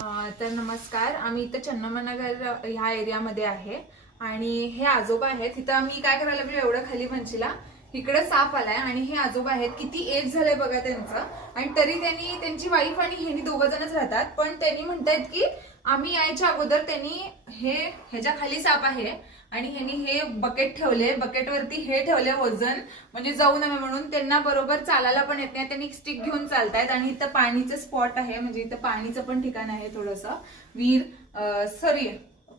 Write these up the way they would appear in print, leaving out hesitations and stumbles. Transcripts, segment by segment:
तर नमस्कार. आम्ही इथं चन्नमनगर ह्या एरियामध्ये आहे आणि हे आजोबा आहेत. इथं आम्ही काय करायला लागलो, एवढं खाली मंचीला इकडे साप आलाय आणि हे आजोबा आहेत. किती एज झालंय बघा त्यांचं, आणि तरी त्यांची वाईफ आणि ह्यांनी दोघं जणच राहतात. पण त्यांनी म्हणतायत की आम्ही यायच्या अगोदर त्यांनी ह्याच्या खाली साप आहे आणि ह्यांनी हे बकेट ठेवले, बकेटवरती हे ठेवले वजन, म्हणजे जाऊ नये म्हणून. त्यांना बरोबर चालायला पण येत नाही, त्यांनी स्टिक घेऊन चालतायत. आणि इथं पाणीचं स्पॉट आहे, म्हणजे इथं पाणीचं पण ठिकाण आहे, थोडंसं सॉरी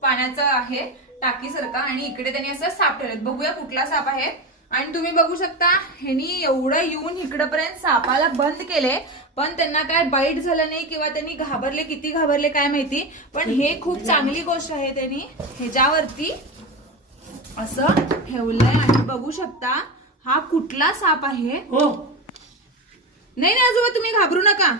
पाण्याचं आहे टाकीसारखं. आणि इकडे त्यांनी असं साप ठेवलेत. बघूया कुठला साप आहे. आणि तुम्ही बघू शकता ह्यांनी एवढं येऊन इकडपर्यंत सापाला बंद केले, पण त्यांना काय बाईट झालं नाही किंवा त्यांनी घाबरले, किती घाबरले काय माहिती. पण हे खूप चांगली गोष्ट आहे, त्यांनी ह्याच्यावरती असं ठेवलंय. आणि बघू शकता हा कुठला साप आहे. नाही आजोबा तुम्ही घाबरू नका.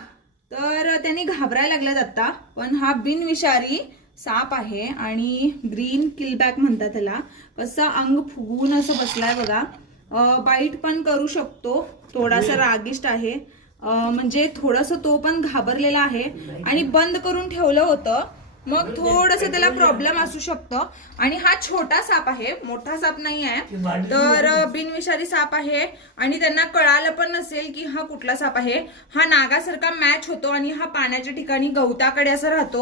तर त्यांनी घाबरायला लागल्यात आता. पण हा बिनविषारी साप आहे आणि ग्रीन किलबॅक म्हणतात त्याला. कसं अंग फुगवून असं बसलाय बघा. बाईट पण करू शकतो, थोडासा रागिष्ट आहे. म्हणजे थोडस तो पण घाबरलेला आहे आणि बंद करून ठेवलं होतं, मग थोडस त्याला प्रॉब्लेम असू शकतो. आणि हा छोटा साप आहे, मोठा साप नाही आहे. तर बिनविषारी साप आहे आणि त्यांना कळालं पण नसेल की हा कुठला साप आहे. हा नागासारखा मॅच होतो आणि हा पाण्याच्या ठिकाणी गवताकडे असं राहतो.